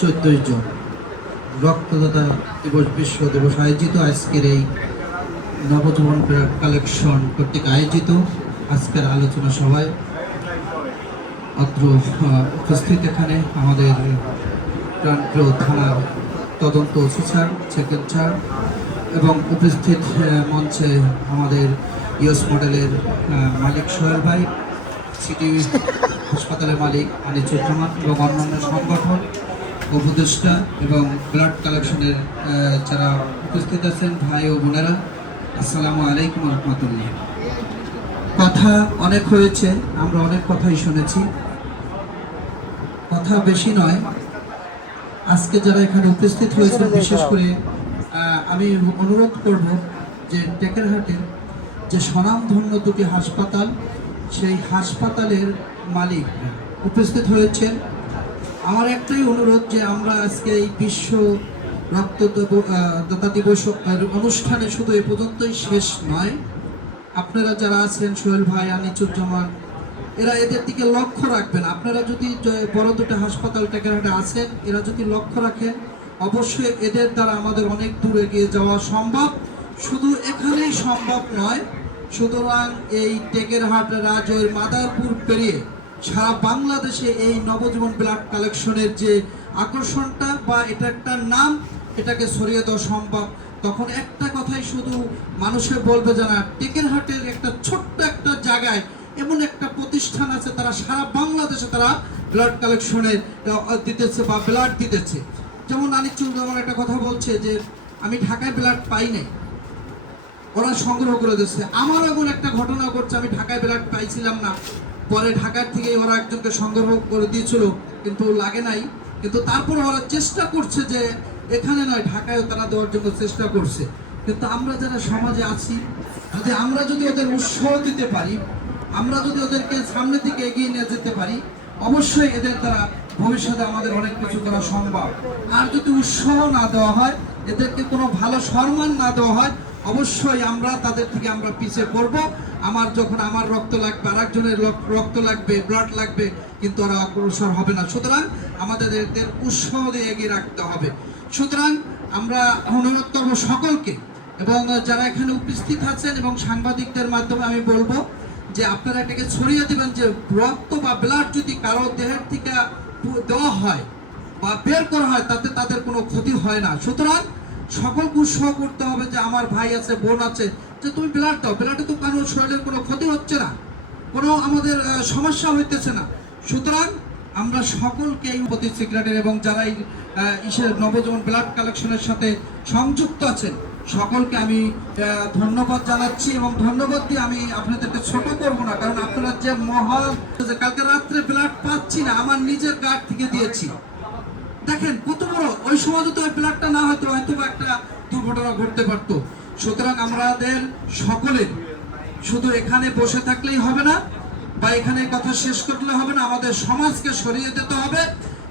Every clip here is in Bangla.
14 জন রক্তদাতা দিবস বিশ্ব দিবস আয়োজিত আজকের এই নবজীবন কালেকশন কর্তৃক আয়োজিত আজকের আলোচনা সভায় অত্র উপস্থিত এখানে আমাদের প্রাণপ্রিয় থানার তদন্ত অফিসার সেকেন্ড স্যার এবং উপস্থিত মঞ্চে আমাদের ইউএস মডেলের মালিক সোহেল ভাই, সিটি হাসপাতালের মালিক আনিসুজ্জামান এবং অন্যান্য সংগঠন উপদেষ্টা এবং ব্লাড কালেকশনের যারা উপস্থিত আছেন ভাই ও বোনেরা, আসসালামু আলাইকুম রহমতুল্লাহ। কথা অনেক হয়েছে, আমরা অনেক কথাই শুনেছি, কথা বেশি নয়। আজকে যারা এখানে উপস্থিত হয়েছে বিশেষ করে আমি অনুরোধ করব যে টেকেরহাটের যে স্বনামধন্য দুটি হাসপাতাল, সেই হাসপাতালের মালিক উপস্থিত হয়েছেন। আমার একটাই অনুরোধ যে আমরা আজকে এই বিশ্ব রক্তদাতা দিবস অনুষ্ঠানে শুধু এ পর্যন্তই শেষ নয়। আপনারা যারা আছেন সোহেল ভাই, আনিসুজ্জামান, এরা এদের দিকে লক্ষ্য রাখবেন। আপনারা যদি বড় দুটো হাসপাতাল টেকেরহাটে আছেন, এরা যদি লক্ষ্য রাখেন, অবশ্যই এদের দ্বারা আমাদের অনেক দূর এগিয়ে যাওয়া সম্ভব। শুধু এখানেই সম্ভব নয়, সুতরাং এই টেকেরহাট রাজৈর মাদারপুর পেরিয়ে সারা বাংলাদেশে এই নবজীবন ব্লাড কালেকশনের যে আকর্ষণটা বা এটা একটা নাম, এটাকে ছড়িয়ে দেওয়া সম্ভব। তখন একটা কথাই শুধু মানুষের বলবে যে না, টেকেরহাটের একটা ছোট্ট একটা জায়গায় এমন একটা প্রতিষ্ঠান আছে, তারা সারা বাংলাদেশে তারা ব্লাড কালেকশনের দিতেছে বা ব্লাড দিতেছে। যেমন আনিসুজ্জামান একটা কথা বলছে যে আমি ঢাকায় ব্লাড পাই নাই, ওরা সংগ্রহ করে দিচ্ছে। আমার এমন একটা ঘটনা ঘটছে, আমি ঢাকায় ব্লাড পাইছিলাম না, পরে ঢাকার থেকে ওরা একজনকে সংগ্রহ করে দিয়েছিল, কিন্তু লাগে নাই। কিন্তু তারপর ওরা চেষ্টা করছে যে এখানে নয়, ঢাকায়ও তারা দেওয়ার জন্য চেষ্টা করছে। কিন্তু আমরা যারা সমাজে আছি, আমরা যদি ওদের উৎসাহ দিতে পারি, আমরা যদি ওদেরকে সামনের দিকে এগিয়ে নিয়ে যেতে পারি, অবশ্যই এদের দ্বারা ভবিষ্যতে আমাদের অনেক কিছু করা সম্ভব। আর যদি উৎসাহ না দেওয়া হয়, এদেরকে কোনো ভালো সম্মান না দেওয়া হয়, অবশ্যই আমরা তাদের থেকে আমরা পিছিয়ে পড়ব। যখন আমার রক্ত লাগবে, আরেকজনের রক্ত লাগবে, ব্লাড লাগবে, কিন্তু ওরা অগ্রসর হবে না। সুতরাং আমাদের এদের উৎসাহ দিয়ে এগিয়ে রাখতে হবে। সুতরাং আমরা অনুরোধ করবো সকলকে, এবং যারা এখানে উপস্থিত আছেন এবং সাংবাদিকদের মাধ্যমে আমি বলবো যে আপনারা এটাকে ছড়িয়ে দেবেন যে রক্ত বা ব্লাড যদি কারো দেহের থেকে দেওয়া হয় বা বের করা হয়, তাতে তাদের কোনো ক্ষতি হয় না। সুতরাং সকলকে উৎসাহ করতে হবে যে আমার ভাই আছে, বোন আছে, যে তুমি ব্লাড দাও, ব্লাডে তো কারো শরীরের কোনো ক্ষতি হচ্ছে না, কোনো আমাদের সমস্যা হইতেছে না। সুতরাং আমরা সকলকে এই প্রতি সেক্রেটারি এবং যারা এই নবজীবন ব্লাড কালেকশনের সাথে সংযুক্ত আছেন সকলকে আমি ধন্যবাদ জানাচ্ছি। এবং ধন্যবাদ দিয়ে আমি আপনাদেরকে ছোট করবো না, কারণ আপনারা যে মহল, কালকে রাত্রে ব্লাড পাচ্ছি না, আমার নিজের গার্ড থেকে দিয়েছি। দেখেন কত বড়, ওই সময় যদি ওই ব্লাডটা না হয়তো একটা দুর্ঘটনা ঘটতে পারতো। সুতরাং আমাদের সকলে শুধু এখানে বসে থাকলেই হবে না, বা এখানে কথা শেষ করলে হবে না, আমাদের সমাজকে সরিয়ে দিতে হবে।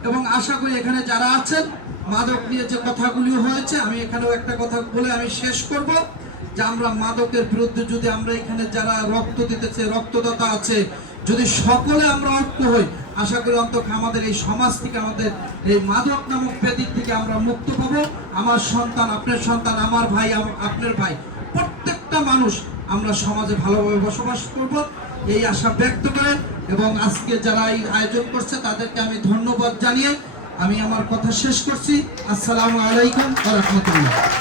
এবং আশা করি এখানে যারা আছেন, মাদক নিয়ে যে কথাগুলি হয়েছে, আমি এখানেও একটা কথা বলে আমি শেষ করব যে আমরা মাদকের বিরুদ্ধে যদি আমরা এখানে যারা রক্ত দিতেছে, রক্তদাতা আছে, যদি সকলে আমরা ঐক্য হই, আশা করি অন্তত আমাদের এই সমাজ থেকে, আমাদের এই মাদক নামক ব্যাধি থেকে আমরা মুক্ত পাবো। আমার সন্তান, আপনার সন্তান, আমার ভাই, আপনার ভাই, প্রত্যেকটা মানুষ আমরা সমাজে ভালোভাবে বসবাস করব, এই আশা ব্যক্ত করে। এবং আজকে যারা এই আয়োজন করছে তাদেরকে আমি ধন্যবাদ জানিয়ে আমি আমার কথা শেষ করছি। আসসালামু আলাইকুম ওয়া রাহমাতুল্লাহ।